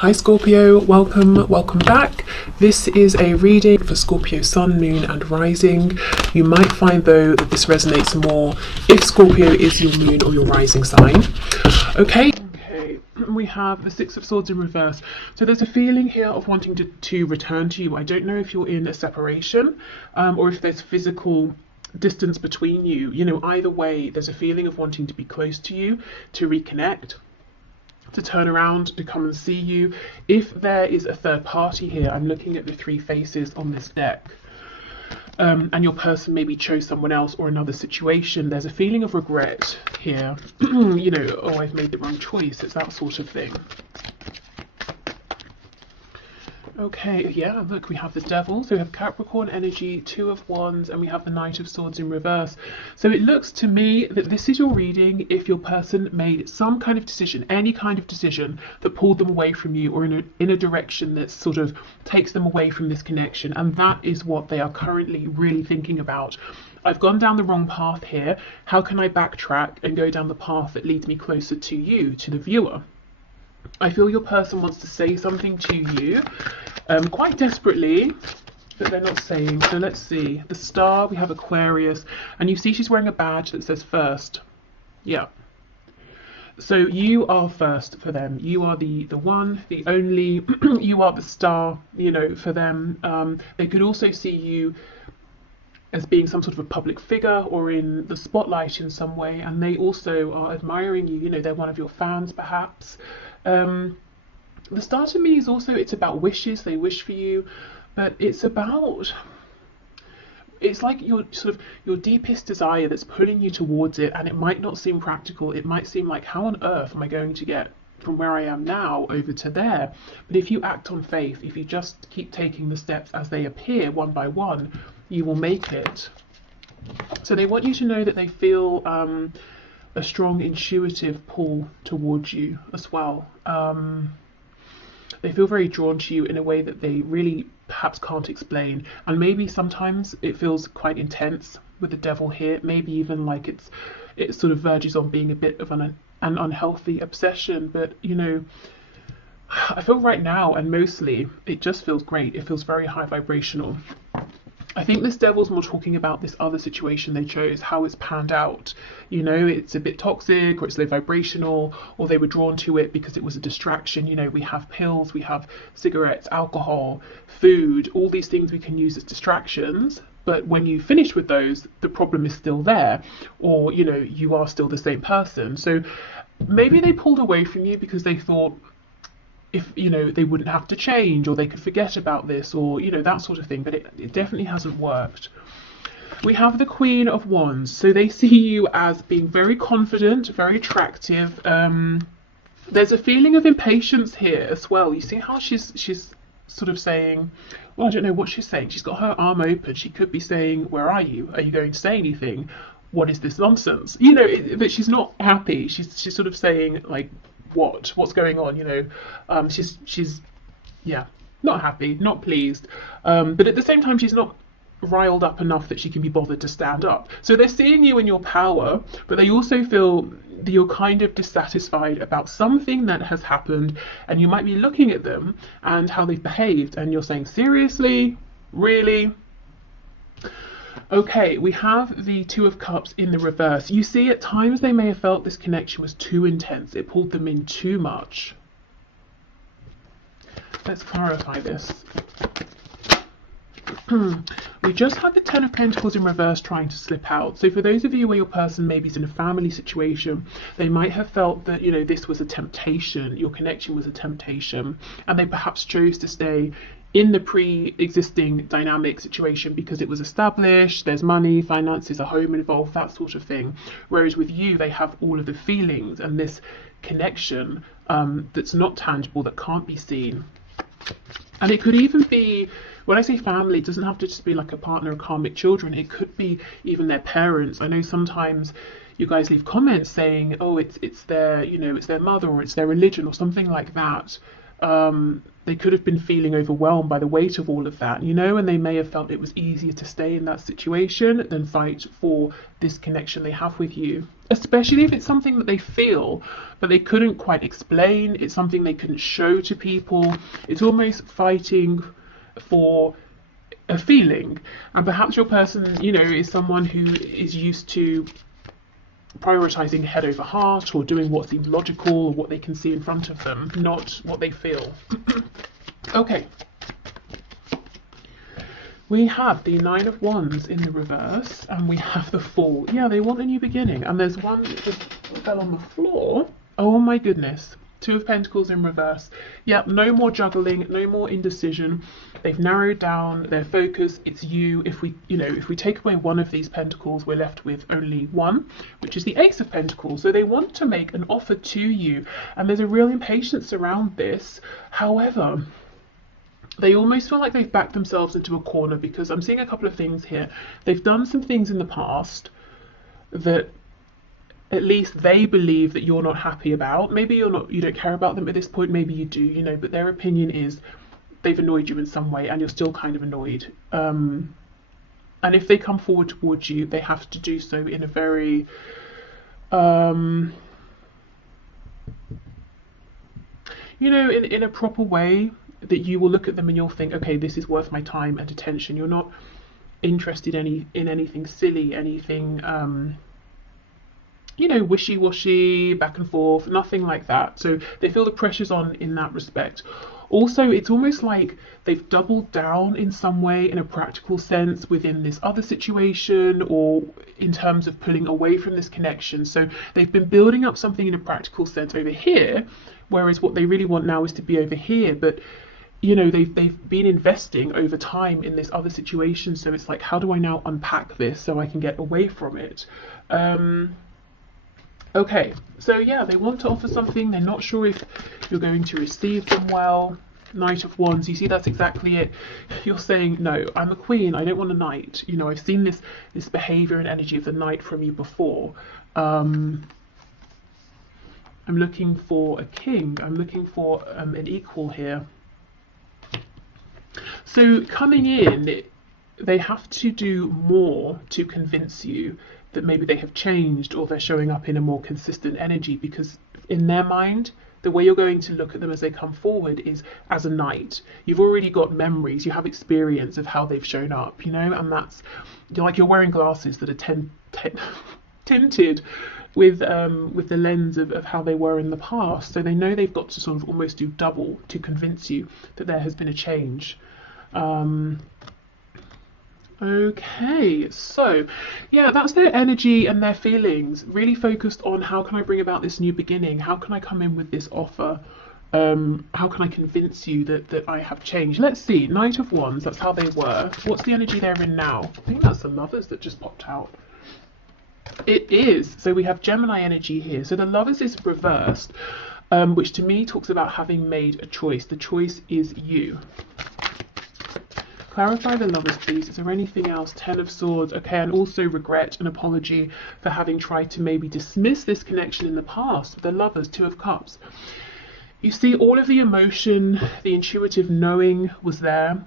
Hi Scorpio, welcome back. This is a reading for Scorpio Sun, Moon and Rising. You might find though that this resonates more if Scorpio is your Moon or your Rising sign. Okay, we have the Six of Swords in reverse. So there's a feeling here of wanting to return to you. I don't know if you're in a separation or if there's physical distance between you. You know, either way, there's a feeling of wanting to be close to you, to reconnect, to turn around, to come and see you. If there is a third party here, I'm looking at the three faces on this deck, and your person maybe chose someone else or another situation, there's a feeling of regret here. You know, oh, I've made the wrong choice. It's that sort of thing. Okay, yeah, look, we have the Devil, so we have Capricorn energy, Two of Wands, and we have the Knight of Swords in reverse. So it looks to me that this is your reading if your person made some kind of decision, any kind of decision that pulled them away from you or in a direction that sort of takes them away from this connection, and that is what they are currently really thinking about. I've gone down the wrong path here. How can I backtrack and go down the path that leads me closer to you, to the viewer? I feel your person wants to say something to you quite desperately, but they're not saying. So let's see. The Star, we have Aquarius, and you see she's wearing a badge that says first. Yeah. So you are first for them. You are the one, the only. You are the star, you know, for them. They could also see you as being some sort of a public figure or in the spotlight in some way, and they also are admiring you. You know, they're one of your fans perhaps. The Star to me is also, it's about wishes. They wish for you, but it's like your sort of your deepest desire that's pulling you towards it, and it might not seem practical. It might seem like, how on earth am I going to get from where I am now over to there? But if you act on faith, if you just keep taking the steps as they appear one by one, you will make it. So they want you to know that they feel a strong intuitive pull towards you as well. They feel very drawn to you in a way that they really perhaps can't explain, and maybe sometimes it feels quite intense with the Devil here. Maybe even like it sort of verges on being a bit of an unhealthy obsession. But you know, I feel right now, and mostly, it just feels great. It feels very high vibrational. I think this Devil's more talking about this other situation they chose, how it's panned out. You know, it's a bit toxic, or it's low vibrational, or they were drawn to it because it was a distraction. You know, we have pills, we have cigarettes, alcohol, food, all these things we can use as distractions. But when you finish with those, the problem is still there, or, you know, you are still the same person. So maybe they pulled away from you because they thought, if, you know, they wouldn't have to change, or they could forget about this, or, you know, that sort of thing. But it definitely hasn't worked. We have the Queen of Wands. So they see you as being very confident, very attractive. There's a feeling of impatience here as well. You see how she's sort of saying, well, I don't know what she's saying. She's got her arm open. She could be saying, where are you? Are you going to say anything? What is this nonsense? You know, but she's not happy. She's sort of saying, like, what's going on? You know, she's yeah, not happy, not pleased, but at the same time she's not riled up enough that she can be bothered to stand up. So they're seeing you in your power, but they also feel that you're kind of dissatisfied about something that has happened, and you might be looking at them and how they've behaved, and you're saying, seriously, really? Okay, we have the Two of Cups in the reverse. You see, at times they may have felt this connection was too intense. It pulled them in too much. Let's clarify this. We just had the Ten of Pentacles in reverse trying to slip out. So for those of you where your person maybe is in a family situation, they might have felt that, you know, this was a temptation. Your connection was a temptation, and they perhaps chose to stay in the pre-existing dynamic situation because it was established, there's money, finances, a home involved, that sort of thing. Whereas with you, they have all of the feelings and this connection that's not tangible, that can't be seen. And it could even be, when I say family, it doesn't have to just be like a partner or karmic children. It could be even their parents. I know sometimes you guys leave comments saying, oh, it's their, you know, it's their mother, or it's their religion, or something like that. They could have been feeling overwhelmed by the weight of all of that, you know, and they may have felt it was easier to stay in that situation than fight for this connection they have with you, especially if it's something that they feel but they couldn't quite explain. It's something they couldn't show to people. It's almost fighting for a feeling, and perhaps your person, you know, is someone who is used to prioritizing head over heart, or doing what seems logical or what they can see in front of them, not what they feel. Okay, we have the Nine of Wands in the reverse, and we have the Fool. Yeah, they want a new beginning, and there's one that just fell on the floor. Oh my goodness. Two of Pentacles in reverse. Yep, no more juggling, no more indecision. They've narrowed down their focus. It's you. If we, you know, if we take away one of these pentacles, we're left with only one, which is the Ace of Pentacles. So they want to make an offer to you, and there's a real impatience around this. However, they almost feel like they've backed themselves into a corner, because I'm seeing a couple of things here. They've done some things in the past that at least they believe that you're not happy about. Maybe you don't care about them at this point, maybe you do, you know, but their opinion is they've annoyed you in some way and you're still kind of annoyed. And if they come forward towards you, they have to do so in a very you know, in a proper way, that you will look at them and you'll think, okay, this is worth my time and attention. You're not interested in anything silly, anything you know, wishy-washy, back and forth, nothing like that. So they feel the pressure's on in that respect. Also, it's almost like they've doubled down in some way, in a practical sense, within this other situation, or in terms of pulling away from this connection. So they've been building up something in a practical sense over here, whereas what they really want now is to be over here. But you know, they've been investing over time in this other situation. So it's like, how do I now unpack this so I can get away from it? Okay, so yeah, they want to offer something. They're not sure if you're going to receive them well. Knight of Wands, you see, that's exactly it. You're saying, no, I'm a queen, I don't want a knight. You know, I've seen this behavior and energy of the knight from you before. I'm looking for a king. I'm looking for an equal here. So coming in, they have to do more to convince you that maybe they have changed, or they're showing up in a more consistent energy, because in their mind, the way you're going to look at them as they come forward is as a knight. You've already got memories, you have experience of how they've shown up, you know, and that's, you're wearing glasses that are tinted with the lens of how they were in the past. So they know they've got to sort of almost do double to convince you that there has been a change. Okay, so yeah, that's their energy and their feelings, really focused on how can I bring about this new beginning, how can I come in with this offer, how can I convince you that I have changed. Let's see, Knight of Wands, that's how they were. What's the energy they're in now? I think that's the Lovers that just popped out. It is. So we have Gemini energy here. So the Lovers is reversed, which to me talks about having made a choice. The choice is you. Clarify the Lovers, please. Is there anything else? Ten of Swords. Okay, and also regret and apology for having tried to maybe dismiss this connection in the past with the Lovers. Two of Cups. You see, all of the emotion, the intuitive knowing was there,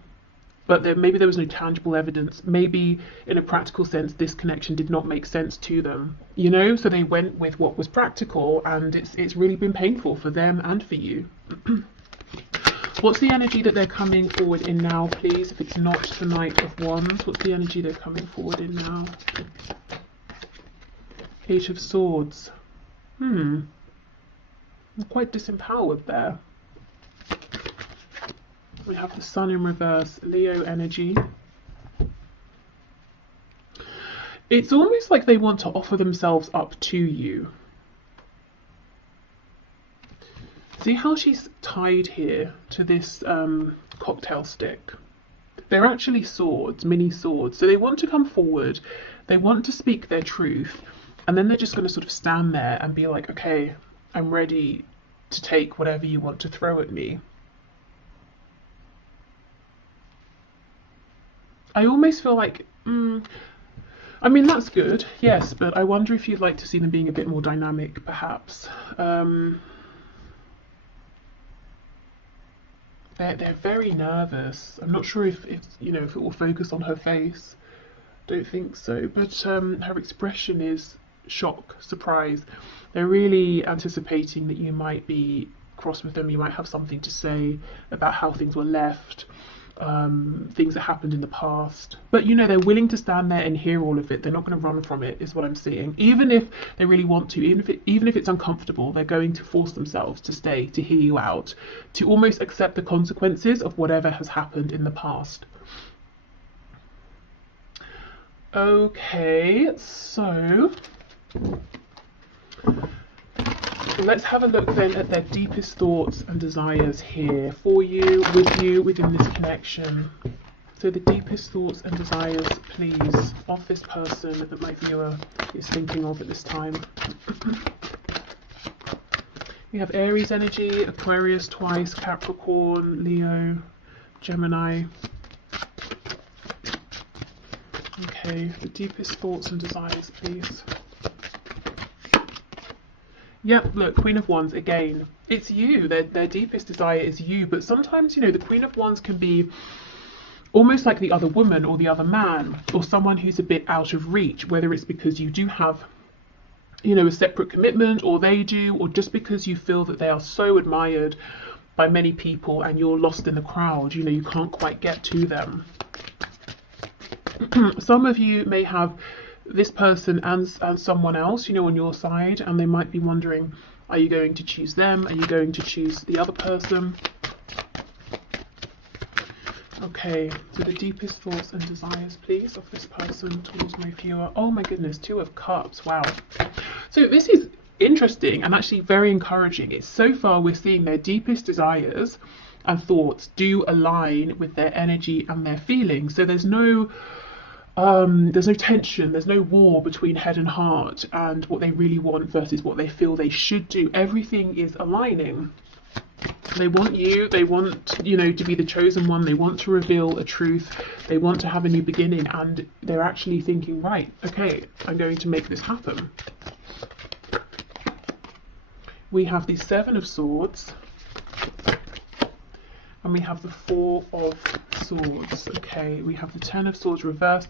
but maybe there was no tangible evidence. Maybe in a practical sense, this connection did not make sense to them, you know? So they went with what was practical, and it's really been painful for them and for you. What's the energy that they're coming forward in now, please? If it's not the Knight of Wands, what's the energy they're coming forward in now? Eight of Swords. I'm quite disempowered there. We have the Sun in reverse, Leo energy. It's almost like they want to offer themselves up to you. See how she's tied here to this cocktail stick? They're actually swords, mini swords. So they want to come forward, they want to speak their truth, and then they're just going to sort of stand there and be like, okay, I'm ready to take whatever you want to throw at me. I almost feel like, I mean, that's good, yes, but I wonder if you'd like to see them being a bit more dynamic, perhaps. They're very nervous. I'm not sure if you know if it will focus on her face. Don't think so. But her expression is shock, surprise. They're really anticipating that you might be cross with them. You might have something to say about how things were left, things that happened in the past. But you know, they're willing to stand there and hear all of it. They're not going to run from it, is what I'm seeing. Even if they really want to, even if it's uncomfortable, they're going to force themselves to stay, to hear you out, to almost accept the consequences of whatever has happened in the past. Okay, so let's have a look then at their deepest thoughts and desires here for you, with you, within this connection. So the deepest thoughts and desires, please, of this person that my viewer is thinking of at this time. We have Aries energy, Aquarius twice, Capricorn, Leo, Gemini. Okay, the deepest thoughts and desires, please. Yep, look, Queen of Wands again. It's you. Their deepest desire is you. But sometimes, you know, the Queen of Wands can be almost like the other woman or the other man, or someone who's a bit out of reach, whether it's because you do have, you know, a separate commitment, or they do, or just because you feel that they are so admired by many people and you're lost in the crowd. You know, you can't quite get to them. Some of you may have this person and someone else, you know, on your side, and they might be wondering, are you going to choose them? Are you going to choose the other person? Okay, so the deepest thoughts and desires, please, of this person towards my viewer. Oh my goodness, 2 of Cups, wow. So this is interesting and actually very encouraging. It's so far we're seeing their deepest desires and thoughts do align with their energy and their feelings. So there's no tension, there's no war between head and heart and what they really want versus what they feel they should do. Everything is aligning. They want you, they want, you know, to be the chosen one, they want to reveal a truth, they want to have a new beginning, and they're actually thinking, right, okay, I'm going to make this happen. We have the 7 of Swords, and we have the 4 of Swords. Okay, we have the 10 of Swords reversed.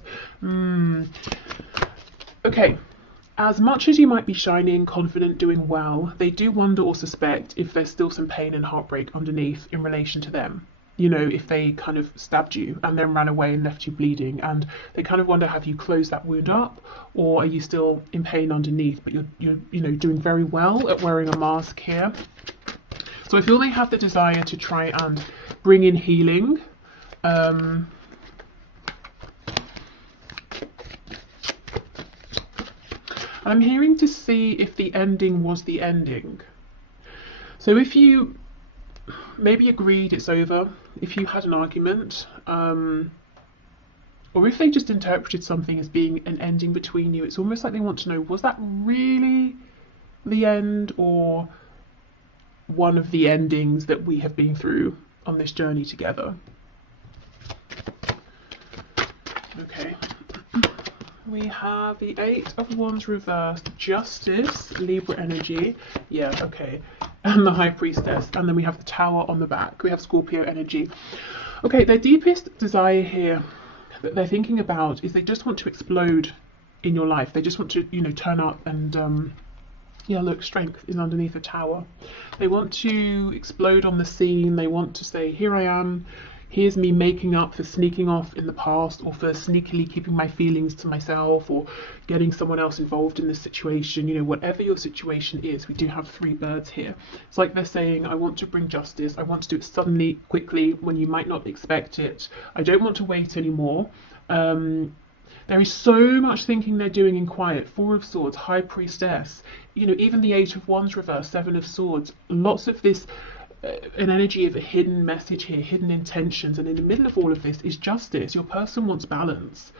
Okay, as much as you might be shining, confident, doing well, they do wonder or suspect if there's still some pain and heartbreak underneath in relation to them. You know, if they kind of stabbed you and then ran away and left you bleeding, and they kind of wonder, have you closed that wound up, or are you still in pain underneath, but you're you know, doing very well at wearing a mask here. So I feel they have the desire to try and bring in healing. I'm hearing to see if the ending was the ending. So if you maybe agreed it's over, if you had an argument, or if they just interpreted something as being an ending between you, it's almost like they want to know, was that really the end, or one of the endings that we have been through on this journey together? Okay. We have the 8 of Wands reversed, Justice, Libra energy, yeah, okay, and the High Priestess, and then we have the Tower on the back. We have Scorpio energy. Okay, their deepest desire here that they're thinking about is they just want to explode in your life. They just want to, you know, turn up and, yeah, look, Strength is underneath the Tower. They want to explode on the scene. They want to say, here I am. Here's me making up for sneaking off in the past, or for sneakily keeping my feelings to myself, or getting someone else involved in this situation. You know, whatever your situation is, we do have 3 birds here. It's like they're saying, I want to bring justice. I want to do it suddenly, quickly, when you might not expect it. I don't want to wait anymore. There is so much thinking they're doing in quiet. 4 of Swords, High Priestess. You know, even the 8 of Wands reverse, 7 of Swords. Lots of this, an energy of a hidden message here, hidden intentions, and in the middle of all of this is justice. Your person wants balance.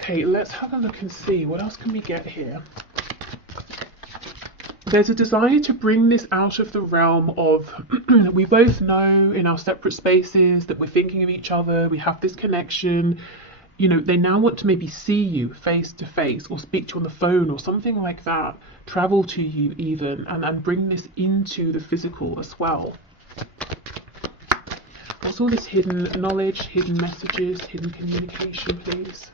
Okay, let's have a look and see what else can we get here. There's a desire to bring this out of the realm of we both know in our separate spaces that we're thinking of each other, we have this connection. you know, they now want to maybe see you face to face or speak to you on the phone or something like that, travel to you even, and bring this into the physical as well. What's all this hidden knowledge, hidden messages, hidden communication, please?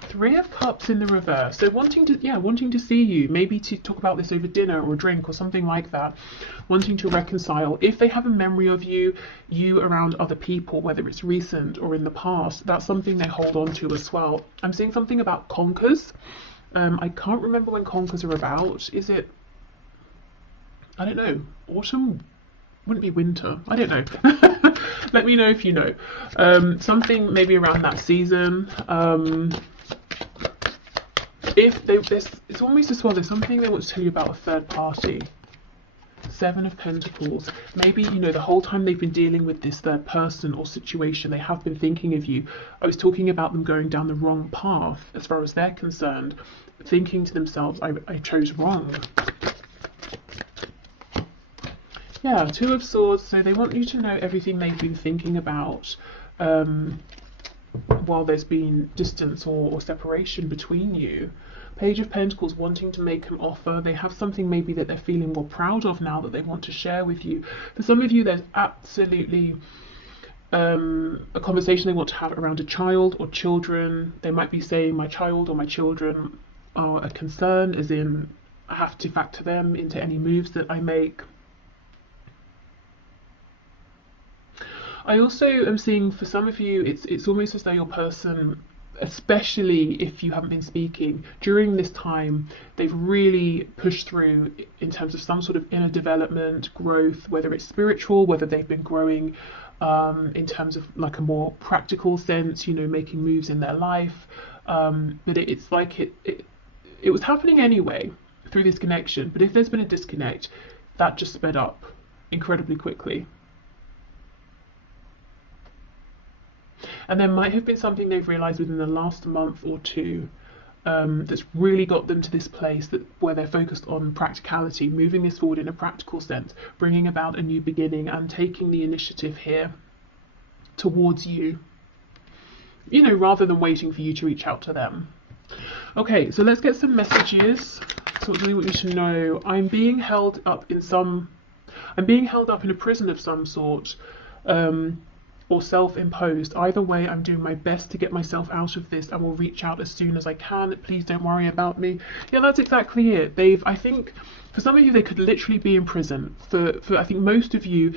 Three of Cups in the reverse. So wanting to see you, maybe to talk about this over dinner or a drink or something like that, wanting to reconcile. If they have a memory of you around other people, whether it's recent or in the past, that's something they hold on to as well. I'm seeing something about conkers. I can't remember when conkers are about. Is it, I don't know, autumn? Wouldn't be winter. I don't know. Let me know if you know. Something maybe around that season. It's almost as well, there's something they want to tell you about a third party. Seven of Pentacles. Maybe, you know, the whole time they've been dealing with this third person or situation, they have been thinking of you. I was talking about them going down the wrong path as far as they're concerned, thinking to themselves, I chose wrong. Yeah, Two of Swords. So they want you to know everything they've been thinking about while there's been distance or separation between you. Page of Pentacles, wanting to make an offer. They have something maybe that they're feeling more proud of now that they want to share with you. For some of you, there's absolutely a conversation they want to have around a child or children. They might be saying, my child or my children are a concern, as in I have to factor them into any moves that I make. I also am seeing for some of you, it's almost as though your person, especially if you haven't been speaking, during this time, they've really pushed through in terms of some sort of inner development, growth, whether it's spiritual, whether they've been growing in terms of like a more practical sense, you know, making moves in their life. But it's like it was happening anyway through this connection. But if there's been a disconnect, that just sped up incredibly quickly. And there might have been something they've realised within the last month or two that's really got them to this place where they're focused on practicality, moving this forward in a practical sense, bringing about a new beginning and taking the initiative here towards you, you know, rather than waiting for you to reach out to them. Okay, so let's get some messages. So what do we want you to know? I'm being held up in a prison of some sort. Or self-imposed. Either way, I'm doing my best to get myself out of this and will reach out as soon as I can. Please don't worry about me. Yeah, that's exactly it. I think, for some of you, they could literally be in prison. For I think most of you,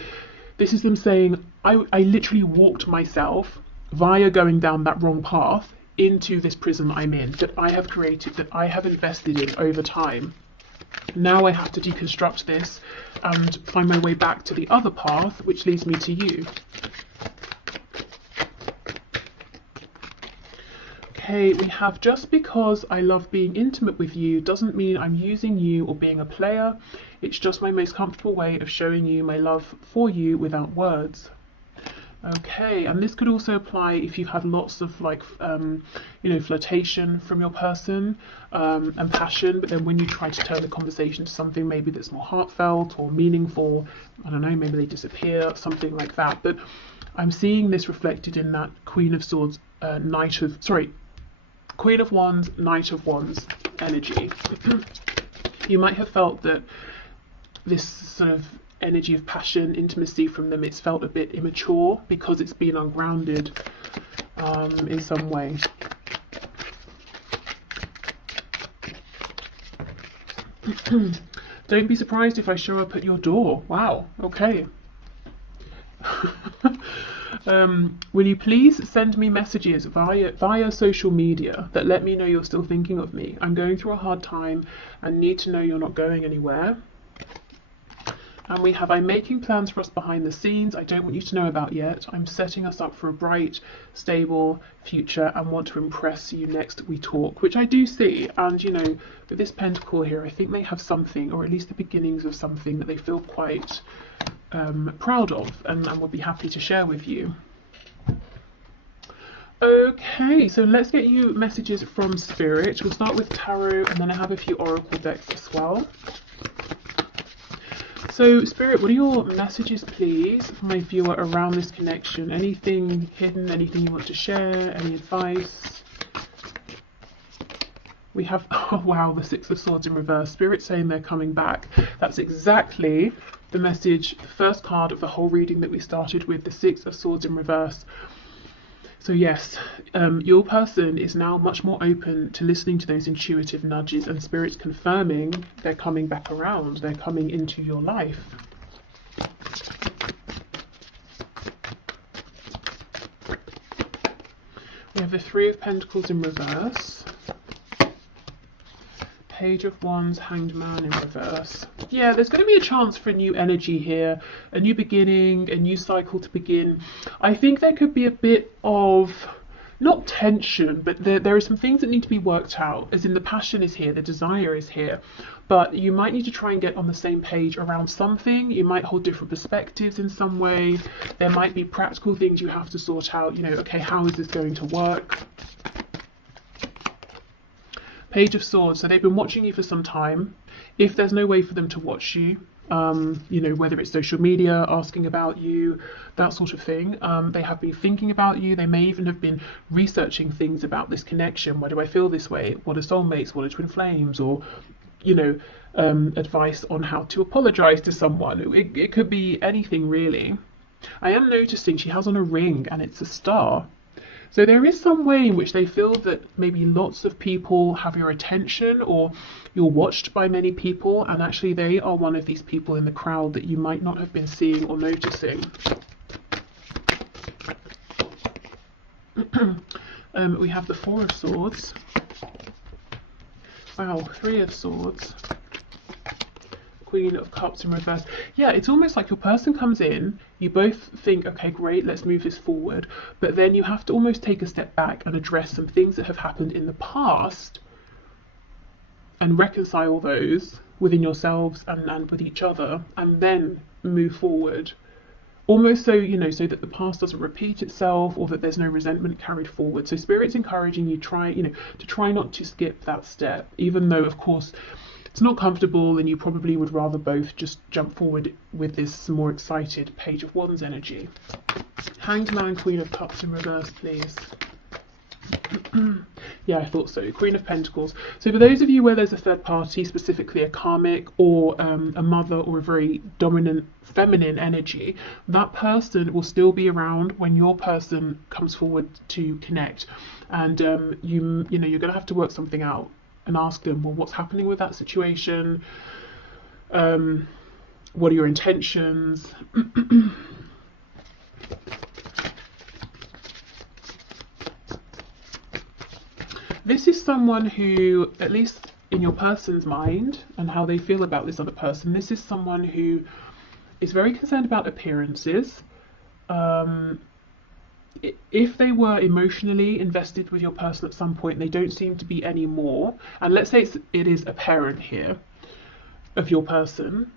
this is them saying, I literally walked myself via going down that wrong path into this prison I'm in, that I have created, that I have invested in over time. Now I have to deconstruct this and find my way back to the other path, which leads me to you. Okay, we have, just because I love being intimate with you doesn't mean I'm using you or being a player. It's just my most comfortable way of showing you my love for you without words. Okay, and this could also apply if you have lots of like, you know, flirtation from your person and passion, but then when you try to turn the conversation to something maybe that's more heartfelt or meaningful, I don't know, maybe they disappear, something like that. But I'm seeing this reflected in that Queen of Swords, Queen of Wands, Knight of Wands energy. You might have felt that this sort of energy of passion, intimacy from them, it's felt a bit immature because it's been ungrounded in some way. Don't be surprised if I show up at your door. Wow, okay. Will you please send me messages via social media that let me know you're still thinking of me? I'm going through a hard time and need to know you're not going anywhere. And we have, I'm making plans for us behind the scenes I don't want you to know about yet. I'm setting us up for a bright, stable future and want to impress you next we talk, which I do see. And, you know, with this pentacle here, I think they have something, or at least the beginnings of something that they feel quite proud of and will be happy to share with you. Okay, so let's get you messages from Spirit. We'll start with Tarot and then I have a few Oracle decks as well. So, Spirit, what are your messages, please, for my viewer around this connection? Anything hidden, anything you want to share, any advice? We have, oh wow, the Six of Swords in reverse. Spirit saying they're coming back. That's exactly the message, the first card of the whole reading that we started with, the Six of Swords in reverse. So yes, your person is now much more open to listening to those intuitive nudges, and Spirit's confirming they're coming back around. They're coming into your life. We have the Three of Pentacles in reverse. Page of Wands, Hanged Man in reverse. Yeah, there's going to be a chance for a new energy here, a new beginning, a new cycle to begin. I think there could be a bit of, not tension, but there are some things that need to be worked out, as in the passion is here, the desire is here, but you might need to try and get on the same page around something. You might hold different perspectives in some way. There might be practical things you have to sort out, you know, okay, how is this going to work? Page of Swords, so they've been watching you for some time. If there's no way for them to watch you, you know, whether it's social media, asking about you, that sort of thing, they have been thinking about you. They may even have been researching things about this connection. Why do I feel this way? What are soulmates? What are twin flames? Or, you know, advice on how to apologize to someone. It could be anything, really. I am noticing she has on a ring and it's a star. So there is some way in which they feel that maybe lots of people have your attention, or you're watched by many people, and actually they are one of these people in the crowd that you might not have been seeing or noticing. We have the Four of Swords. Wow, Three of Swords. Queen of Cups in reverse. Yeah, it's almost like your person comes in, you both think, okay, great, let's move this forward, but then you have to almost take a step back and address some things that have happened in the past and reconcile those within yourselves and with each other, and then move forward. Almost so, you know, so that the past doesn't repeat itself, or that there's no resentment carried forward. So Spirit's encouraging you to try not to skip that step, even though, of course, it's not comfortable, and you probably would rather both just jump forward with this more excited Page of Wands energy. Hanged Man, Queen of Cups in reverse, please. Yeah, I thought so. Queen of Pentacles. So for those of you where there's a third party, specifically a karmic or a mother or a very dominant feminine energy, that person will still be around when your person comes forward to connect, and you know, you're going to have to work something out and ask them, well, what's happening with that situation? What are your intentions? This is someone who, at least in your person's mind and how they feel about this other person, this is someone who is very concerned about appearances. If they were emotionally invested with your person at some point, they don't seem to be anymore. And let's say it is a parent here of your person.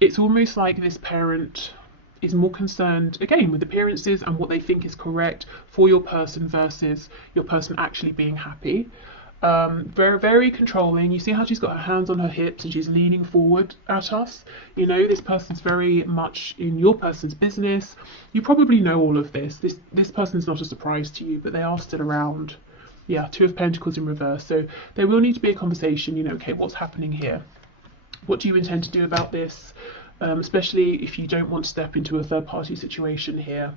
It's almost like this parent is more concerned, again, with appearances and what they think is correct for your person versus your person actually being happy. Very, very controlling. You see how she's got her hands on her hips and she's leaning forward at us. You know, this person's very much in your person's business. You probably know all of this. This person's not a surprise to you, but they are still around. Yeah, Two of Pentacles in reverse. So there will need to be a conversation, you know, okay, what's happening here? What do you intend to do about this? Especially if you don't want to step into a third party situation here.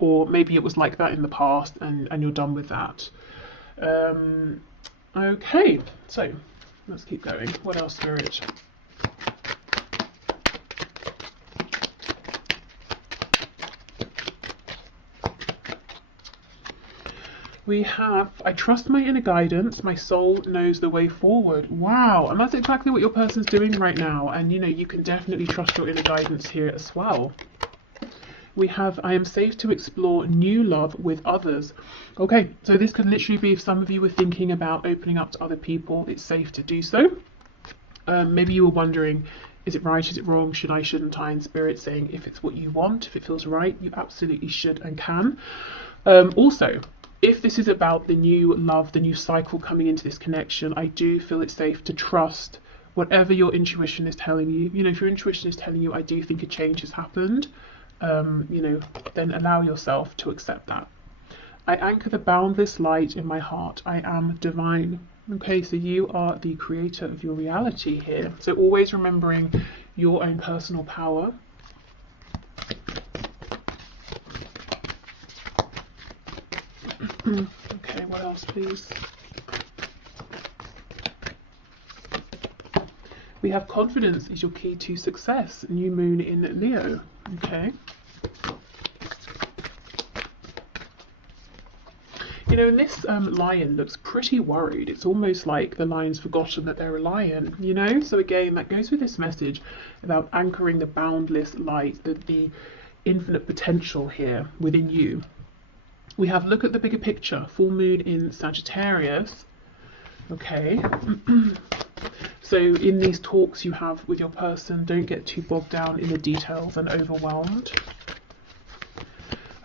Or maybe it was like that in the past and you're done with that. Okay, so let's keep going. What else, Spirit? We have, I trust my inner guidance, my soul knows the way forward. Wow, and that's exactly what your person's doing right now. And you know, you can definitely trust your inner guidance here as well. We have, I am safe to explore new love with others. Okay, so this could literally be if some of you were thinking about opening up to other people, it's safe to do so. Maybe you were wondering, is it right, is it wrong, should I, shouldn't I? And Spirit saying, if it's what you want, if it feels right, you absolutely should and can. Also, if this is about the new love, the new cycle coming into this connection, I do feel it's safe to trust whatever your intuition is telling you. You know, if your intuition is telling you, I do think a change has happened, you know, then allow yourself to accept that. I anchor the boundless light in my heart. I am divine. Okay, so you are the creator of your reality here. So always remembering your own personal power. Okay, what else, please? We have confidence is your key to success. New moon in Leo. Okay. You know, and this lion looks pretty worried. It's almost like the lion's forgotten that they're a lion, you know? So again, that goes with this message about anchoring the boundless light, the infinite potential here within you. We have look at the bigger picture, full moon in Sagittarius. Okay. So in these talks you have with your person, don't get too bogged down in the details and overwhelmed.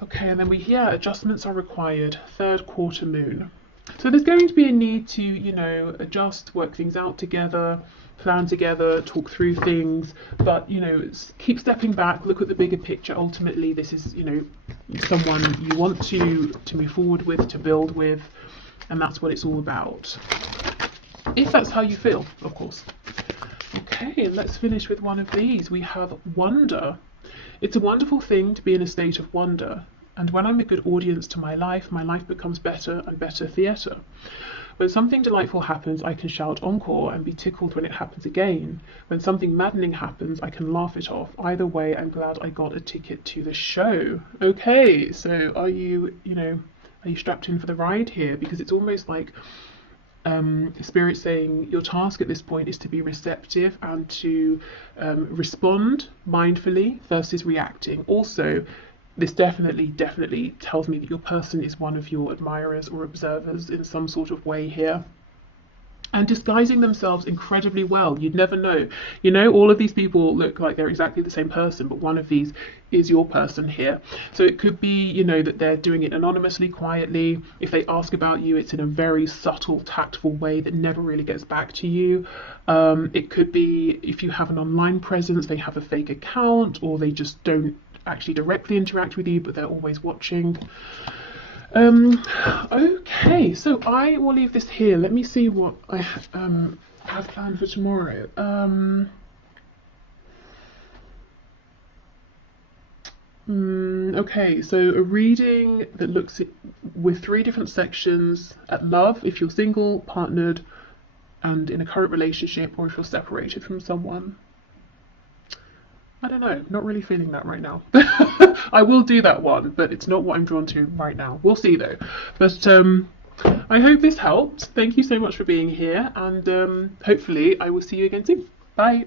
Okay, and then we hear adjustments are required, third quarter moon. So there's going to be a need to, you know, adjust, work things out together, plan together, talk through things, but, you know, keep stepping back, look at the bigger picture. Ultimately, this is, you know, someone you want to move forward with, to build with, and that's what it's all about. If that's how you feel, of course. Okay, let's finish with one of these. We have wonder. It's a wonderful thing to be in a state of wonder, and when I'm a good audience to my life becomes better and better theatre. When something delightful happens, I can shout encore and be tickled when it happens again. When something maddening happens, I can laugh it off. Either way, I'm glad I got a ticket to the show. Okay, so are you strapped in for the ride here? Because it's almost like Spirit saying your task at this point is to be receptive and to respond mindfully versus reacting. Also, this definitely tells me that your person is one of your admirers or observers in some sort of way here, and disguising themselves incredibly well. You'd never know. You know, all of these people look like they're exactly the same person, but one of these is your person here. So it could be, you know, that they're doing it anonymously, quietly. If they ask about you, it's in a very subtle, tactful way that never really gets back to you. It could be, if you have an online presence, they have a fake account, or they just don't actually directly interact with you, but they're always watching. Okay, so I will leave this here. Let me see what I have planned for tomorrow. Okay, so a reading that looks at, with 3 different sections at love, if you're single, partnered, and in a current relationship, or if you're separated from someone. I don't know, not really feeling that right now. I will do that one, but it's not what I'm drawn to right now. We'll see though. But I hope this helped. Thank you so much for being here, and hopefully I will see you again soon. Bye.